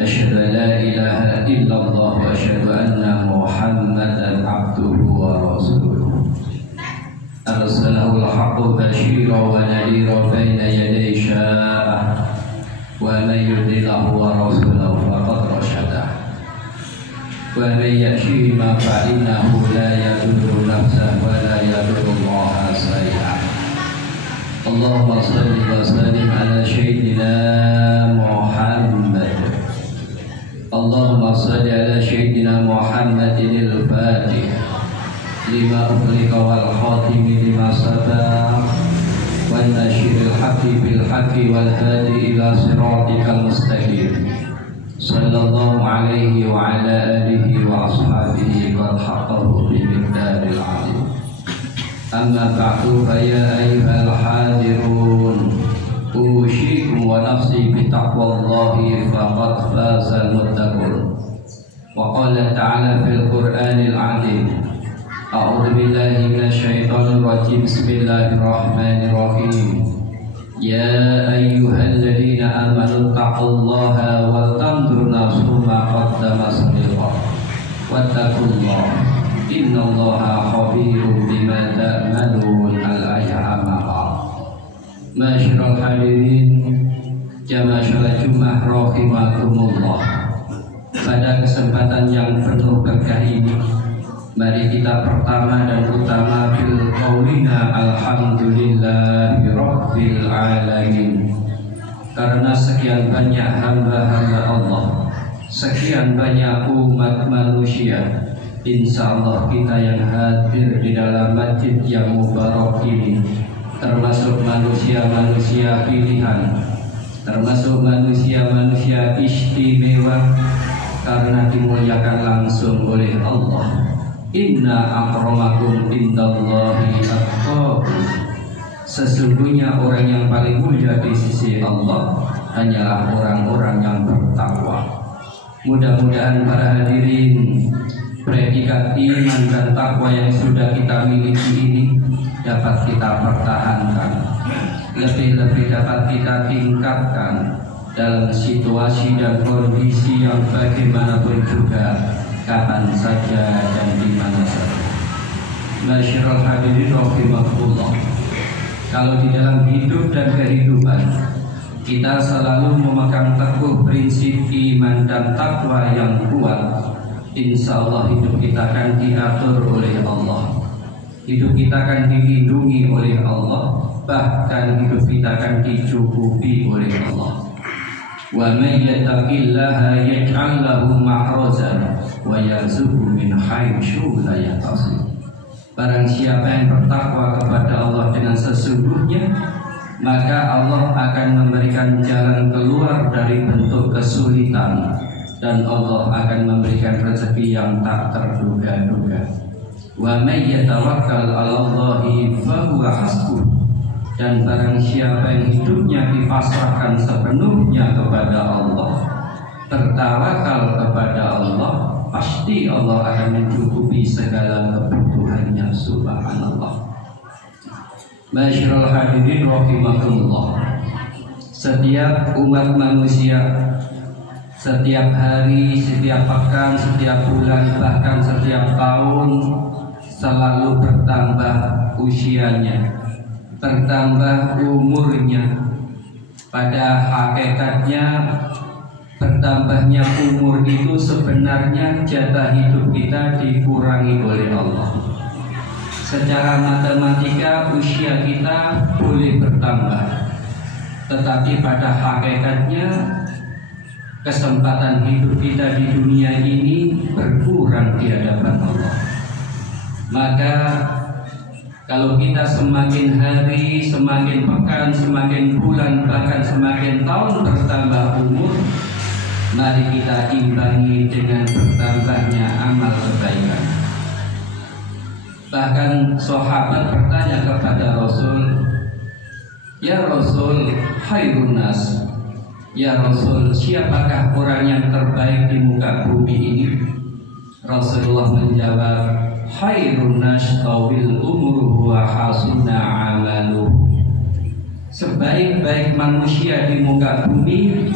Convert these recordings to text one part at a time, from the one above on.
أشهد أن لا إله إلا الله وأشهد أن محمدا عبده ورسوله أرسله الحق بشيرا ونذيرا بين يدي شاءه ومن يطع ورسوله فقد رشد ومن يأتهما فإنه لا يضر نفسه ولا يضر الله شيئا اللهم صل وسلم على سيدنا محمد اللهم صل على سيدنا محمد الفاتح لما أغلق والخاتم لما سبق والناشر الحق بالحق والهادي إلى صراطك المستقيم صلى الله عليه وعلى آله وأصحابه قد حقه بمقدار العظيم أما بعد فيا أيها الحاضرون أوصيكم ونفسي بتقوى الله فقد فاز المتقون وقال تعالى في القرآن العظيم أعوذ بالله من الشيطان الرجيم بسم الله الرحمن الرحيم يا أيها الذين آمنوا اتقوا الله ولتنظر نفس ما قدمت لغد واتقوا الله إن الله خبير بما تعملون الآية Masyarul hadirin jamaah sholat Jumat rahimakumullah. Pada kesempatan yang penuh berkah ini, mari kita pertama dan utama bil qaulina alhamdulillahi rabbil alamin. Karena sekian banyak hamba-hamba Allah, sekian banyak umat manusia, insyaallah kita yang hadir di dalam masjid yang mubarak ini, termasuk manusia-manusia pilihan, termasuk manusia-manusia istimewa karena dimuliakan langsung oleh Allah. Inna akramakum indallahi atqakum. Sesungguhnya orang yang paling mulia di sisi Allah hanyalah orang-orang yang bertakwa. Mudah-mudahan para hadirin, predikat iman dan takwa yang sudah kita miliki ini dapat kita pertahankan, lebih-lebih dapat kita tingkatkan dalam situasi dan kondisi yang bagaimanapun juga, kapan saja dan di mana saja. Masyarul hadirin rahimakumullah. Kalau di dalam hidup dan kehidupan kita selalu memegang teguh prinsip iman dan takwa yang kuat, insya Allah hidup kita akan diatur oleh Allah. Hidup kita akan dilindungi oleh Allah, bahkan hidup kita akan dicukupi oleh Allah. Wa may yattaqillaha yaj'al lahu makhrajan wa yarzuqhu min haitsu la yahtasib. Barang siapa yang bertakwa kepada Allah dengan sesungguhnya, maka Allah akan memberikan jalan keluar dari bentuk kesulitan, dan Allah akan memberikan rezeki yang tak terduga-duga. Wa may yatawakkal 'alallahi fahuwa hasbuh. Dan barang siapa yang hidupnya dipasrahkan sepenuhnya kepada Allah, bertawakal kepada Allah, pasti Allah akan mencukupi segala kebutuhannya. Subhanallah. Masyarul hadirin rahimakumullah. Setiap umat manusia, setiap hari, setiap pekan, setiap bulan, bahkan setiap tahun selalu bertambah usianya, bertambah umurnya. Pada hakikatnya bertambahnya umur itu sebenarnya jatah hidup kita dikurangi oleh Allah. Secara matematika usia kita boleh bertambah, tetapi pada hakikatnya kesempatan hidup kita di dunia ini berkurang di hadapan Allah. Maka kalau kita semakin hari, semakin pekan, semakin bulan, bahkan semakin tahun bertambah umur, mari kita imbangi dengan bertambahnya amal kebaikan. Bahkan sahabat bertanya kepada Rasul, "Ya Rasul, khairun nas, ya Rasul, siapakah orang yang terbaik di muka bumi ini?" Rasulullah menjawab, "Khairun nas tawil umruhu wa hasuna amaluh." Sebaik-baik manusia di muka bumi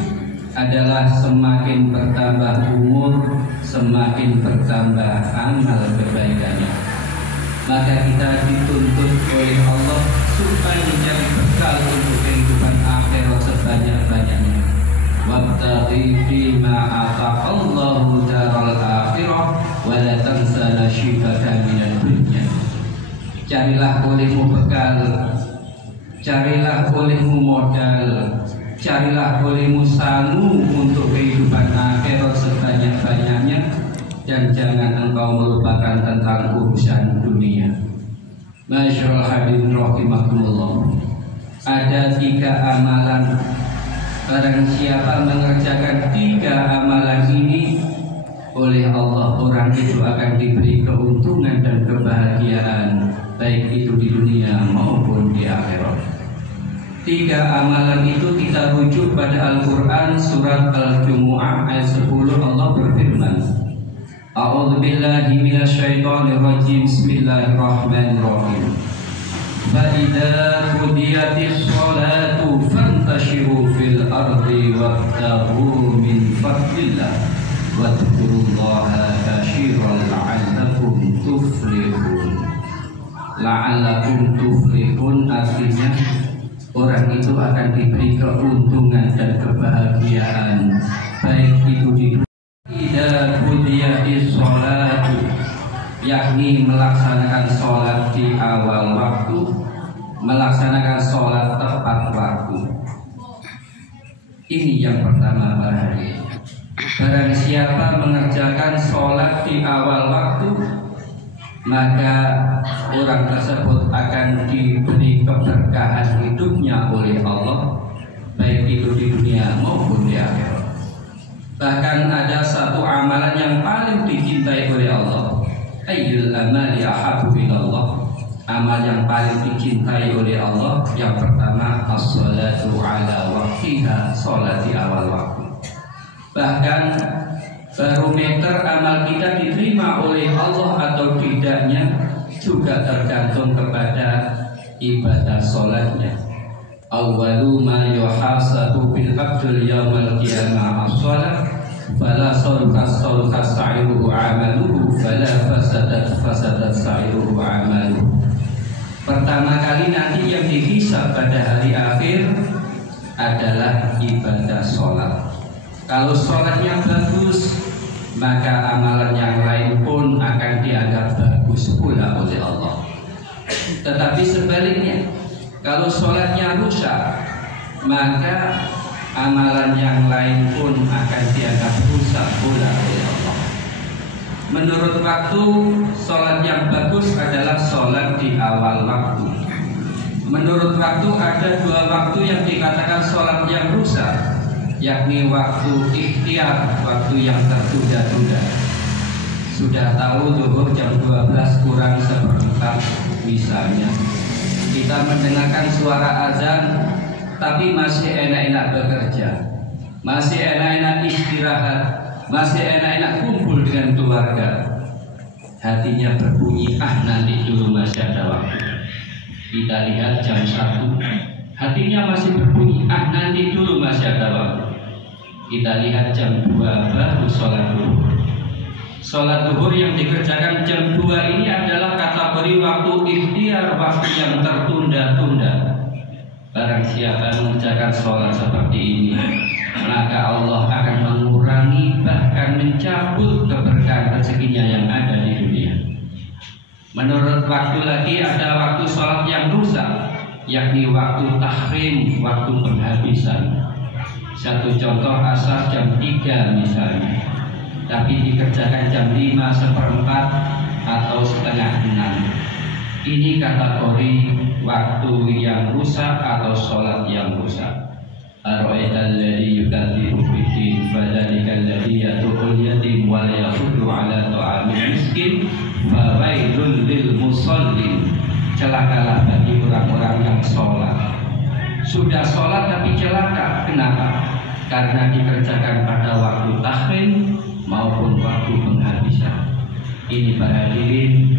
adalah semakin bertambah umur, semakin bertambah amal kebaikannya. Maka kita dituntut oleh Allah supaya menjadi bekal untuk kehidupan akhirat sebanyak-banyaknya. Wabtaghi fima ataqallahu daral akhirah wa la tansa nasibaka minad dunya. Carilah olehmu bekal, carilah olehmu modal, carilah olehmu sangu untuk kehidupan akhirat sebanyak-banyaknya, dan jangan engkau melupakan tentang urusan dunia. Masyaallah hadirin rahimakumullah. Ada 3 amalan. Barang siapa mengerjakan 3 amalan ini, oleh Allah orang itu akan diberi keuntungan dan kebahagiaan, baik itu di dunia maupun di akhirat. 3 amalan itu kita rujuk pada Al-Quran surat Al-Jumu'ah ayat 10. Allah berfirman, A'udzu billahi minasyaitonir rajim. Bismillahirrahmanirrahim. Fa idza qudiyatis sholatu fantashiru fil ardi wabtaghu min fadlillah wadhkurullaha katsiran la'allakum tuflihun. La'allakum tuflihun artinya orang itu akan diberi keuntungan dan kebahagiaan, baik itu di idza qudiyatis sholatu, yakni melaksanakan sholat di awal waktu, melaksanakan sholat tepat waktu. Ini yang pertama bahaya. Barang siapa mengerjakan sholat di awal waktu, maka orang tersebut akan diberi keberkahan hidupnya oleh Allah, baik itu di dunia maupun di akhirat. Bahkan ada satu amalan yang paling dicintai oleh Allah. Ayyul amali ahabbu ilallah. Amal yang paling dicintai oleh Allah yang pertama as-salatu ala waqtiha, salat di awal waktu. Bahkan barometer amal kita diterima oleh Allah atau tidaknya juga tergantung kepada ibadah salatnya. Awwalu ma yuhasabu bil abdul yaumal qiyamah as-salat, fala sulka sa'iruhu amaluhu, fala fasadat sa'iruhu amaluhu. Pertama kali nanti yang dihisab pada hari akhir adalah ibadah sholat. Kalau sholatnya bagus, maka amalan yang lain pun akan dianggap bagus pula oleh Allah. Tetapi sebaliknya, kalau sholatnya rusak, maka amalan yang lain pun akan dianggap rusak pula oleh Allah. Menurut waktu, sholat yang bagus adalah sholat di awal waktu. Menurut waktu ada 2 waktu yang dikatakan sholat yang rusak, yakni waktu ikhtiar, waktu yang tertunda-tunda. Sudah tahu zuhur jam 12 kurang 1/4 misalnya, kita mendengarkan suara azan, tapi masih enak-enak bekerja, masih enak-enak istirahat, masih enak-enak kumpul dengan keluarga. Hatinya berbunyi, nanti dulu masih ada waktu. Kita lihat jam 1, hatinya masih berbunyi, nanti dulu masih ada waktu. Kita lihat jam 2 baru sholat duhur. Sholat duhur yang dikerjakan jam 2 ini adalah kategori waktu ikhtiar, waktu yang tertunda-tunda. Barang siapa mengerjakan sholat seperti ini, maka Allah akan mengurangi, bahkan mencabut keberkahan rezekinya yang ada di dunia. Menurut waktu lagi ada waktu sholat yang rusak, yakni waktu tahrim, waktu penghabisan. Satu contoh, asar jam 3 misalnya, tapi dikerjakan jam 5/4 atau 5:30. Ini kategori waktu yang rusak atau sholat yang rusak. Ara'aital ladzi yukadzibu bid-din fadzalikal ladzi yad'ul yatim wa la yahuddu 'ala ta'amil miskin fawailul lil musallin. Celakalah bagi orang-orang yang sholat. Sudah sholat tapi celaka. Kenapa? Karena dikerjakan pada waktu tahrim maupun waktu penghabisan. Ini para hadirin,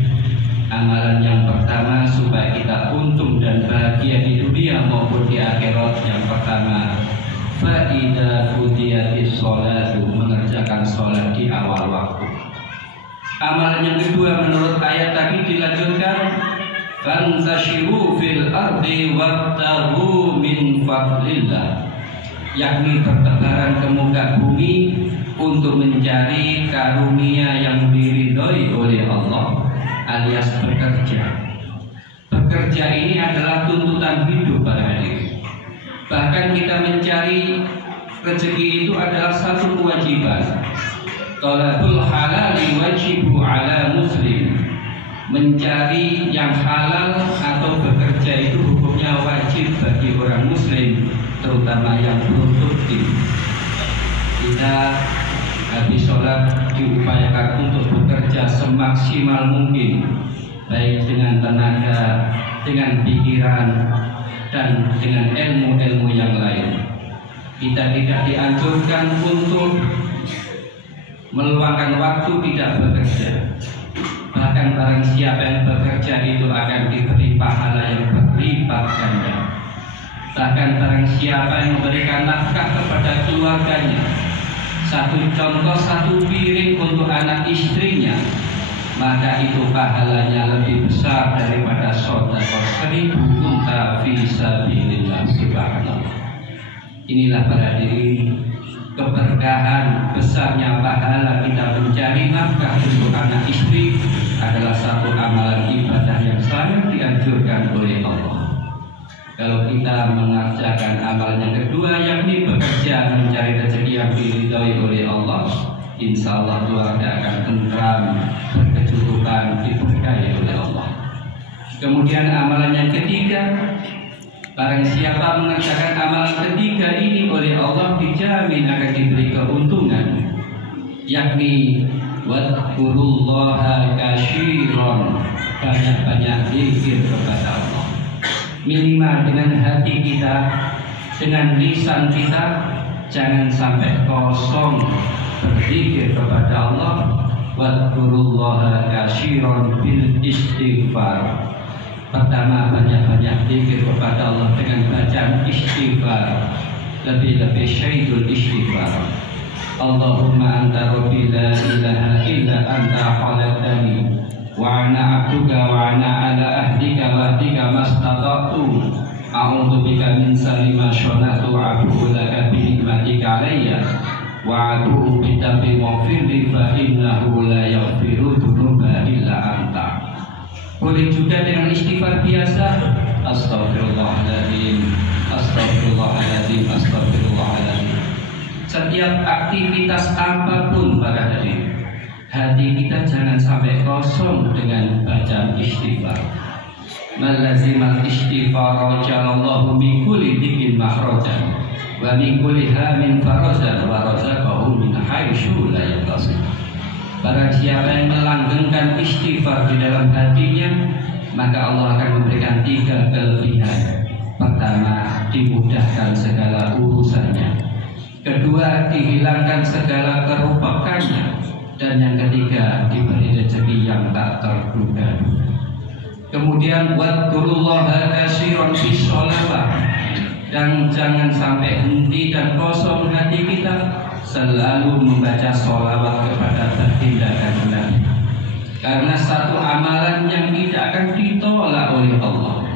amalan yang pertama supaya kita untung dan bahagia di dunia maupun di akhirat. Yang pertama, fa idza qudiyatis sholatu, mengerjakan sholat di awal waktu. Amalan yang kedua menurut ayat tadi dilanjutkan, fantashiru fil ardi wabtaghu min fadlillah, yakni bertebaran ke muka bumi untuk mencari karunia yang diridhoi oleh Allah, alias bekerja. Bekerja ini adalah tuntutan hidup para hadirin. Bahkan kita mencari rezeki itu adalah satu kewajiban. Talabul halali wajibu ala muslim. Mencari yang halal atau bekerja itu hukumnya wajib bagi orang muslim, terutama yang produktif. Kita habis sholat diupayakan untuk bekerja semaksimal mungkin, baik dengan tenaga, dengan pikiran, dan dengan ilmu-ilmu yang lain. Kita tidak dianjurkan untuk meluangkan waktu tidak bekerja. Bahkan barang siapa yang bekerja itu akan diberi pahala yang berlipat ganda. Bahkan barang siapa yang memberikan nafkah kepada keluarganya, satu contoh satu piring untuk anak istrinya, maka itu pahalanya lebih besar daripada sedekah 1000 unta fi sabilillah. Subhanallah. Inilah para hadirin, keberkahan besarnya pahala kita mencari nafkah untuk anak istri adalah satu amalan ibadah yang sangat dianjurkan oleh Allah. Kalau kita mengerjakan amalan yang kedua, yakni bekerja mencari rezeki yang diridhoi oleh Allah, insya Allah keluarga akan tentram, berkecukupan, diberkahi oleh Allah. Kemudian amalan yang ketiga, barang siapa mengerjakan amalan ketiga ini oleh Allah, dijamin akan diberi keuntungan, yakni wadkurullaha kasyiron, banyak-banyak zikir kepada Allah. Minimal dengan hati kita, dengan lisan kita, jangan sampai kosong berzikir kepada Allah. Wadkurullaha kasyiron bil istighfar. Pertama, banyak-banyak zikir kepada Allah dengan bacaan istighfar, lebih-lebih syaidul istighfar. Allahumma anta rabbi la ilaha illa anta khalaqtani wa ana abduka wa ana ala ahdika wa ahdika mastata'tu a'udzu bika min syarri ma sana'tu wa a'udzu laka bi nikmatika alayya wa a'udzu bika bi maghfirli fa innahu la yaghfiru dzunuba illa anta. Boleh juga dengan istighfar biasa, astagfirullahaladzim, astagfirullahaladzim, astagfirullahaladzim. Setiap aktivitas apapun para hadirin, hati kita jangan sampai kosong dengan bacaan istighfar. Malazimal istighfar jalallahu min kulli dhikin makhrajan wa min kulli hamin farajan wa razaqahu min haitsu la yahtasib. Barang siapa yang melanggengkan istighfar di dalam hatinya, maka Allah akan memberikan 3 kelebihan. Pertama, dimudahkan segala urusannya. Kedua, dihilangkan segala kerupakannya. Dan yang ketiga, diberi rezeki yang tak terduga. Kemudian, wadkurullaha katsiran bis sholawat. Dan jangan sampai henti dan kosong hati kita, selalu membaca sholawat kepada baginda Nabi. Karena satu amalan yang tidak akan ditolak oleh Allah,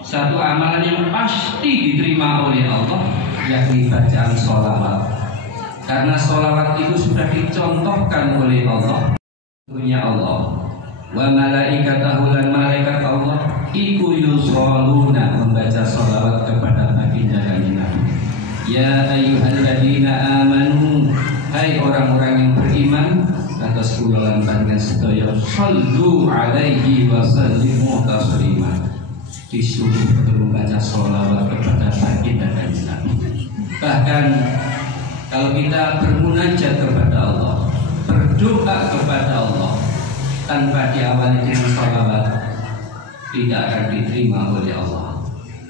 satu amalan yang pasti diterima oleh Allah, yakni bacaan sholawat. Karena sholawat itu sudah dicontohkan oleh Allah, punya Allah. Wa malaikatahu, lan malaikat Allah iku yusholuna, membaca sholawat kepada baginda Nabi. Ya ayyuhalladzina amanu, hai orang-orang yang beriman, atas kula lan panjenengan sedaya, shallu alaihi wa sallimu taslima, disuruh untuk membaca sholawat kepada baginda Nabi. Bahkan kalau kita bermunajat kepada Allah, berdoa kepada Allah tanpa diawali dengan sholawat, tidak akan diterima oleh Allah.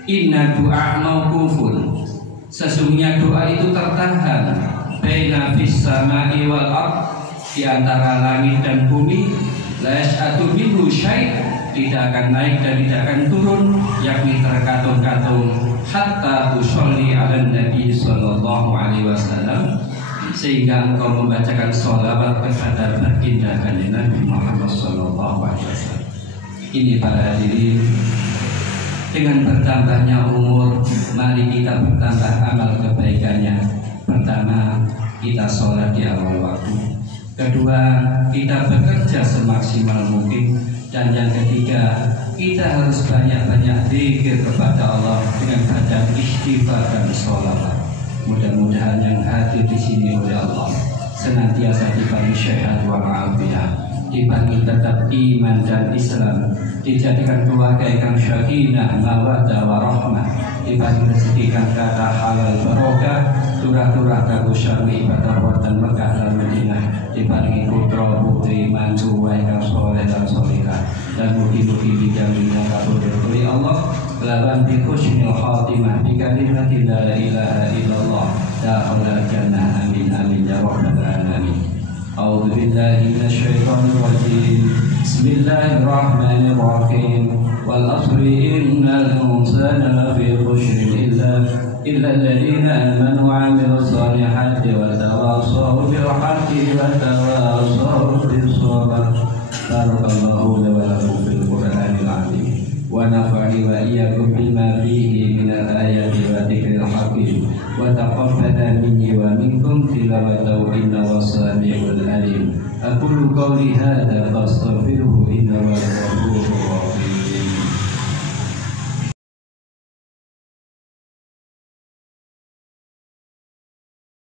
Inna du'a mauqufun, sesungguhnya doa itu tertahan, baina fis samai wal ard, di antara langit dan bumi, la yas'atu minhu syai', tidak akan naik dan tidak akan turun, yakni terkatung-katung, hatta usolli ala Nabi sallallahu alaihi wasallam, sehingga engkau membacakan sholawat kepada baginda kanjeng Nabi Muhammad sallallahu alaihi wasallam. Ini para hadirin, dengan bertambahnya umur, mari kita bertambah amal kebaikannya. Pertama, kita sholat di awal waktu. Kedua, kita bekerja semaksimal mungkin. Dan yang ketiga, kita harus banyak-banyak zikir kepada Allah dengan bacaan istighfar dan sholawat. Mudah-mudahan yang hadir di sini oleh Allah senantiasa diberi sehat walafiat, diberi tetap iman dan Islam, dijadikan keluarga yang sakinah, mawaddah warahmah, diberi rezeki kata halal barokah, turah-turah kabusami ibadah dan Mekah dan Madinah, diberi putra putri mantu yang soleh dan solehah, dan mugi-mugi dijamin kabul oleh Allah lawan bi husnil khatimah bi kalimatin la ilaha illallah dakhulal jannah amin amin ya rabbal alamin. A'udzu billahi minasyaitonir rajim. Bismillahirrahmanirrahim. Wal asri innal insana lafi khusrin illa alladhina amanu wa 'amilus solihati wa tawassaw bil haqqi wa tawassaw bis sabr. Barakallahu wa lakum fil Qur'anil 'azim. Wa nafa'ani wa iyyakum bima fihi minal ayati wa dzikril hakim wa taqabbala minni wa minkum tilawatahu innahu sami'ul alim. Aqulu qawli hadza fastaghfiruhu innahu huwal ghafurur rahim.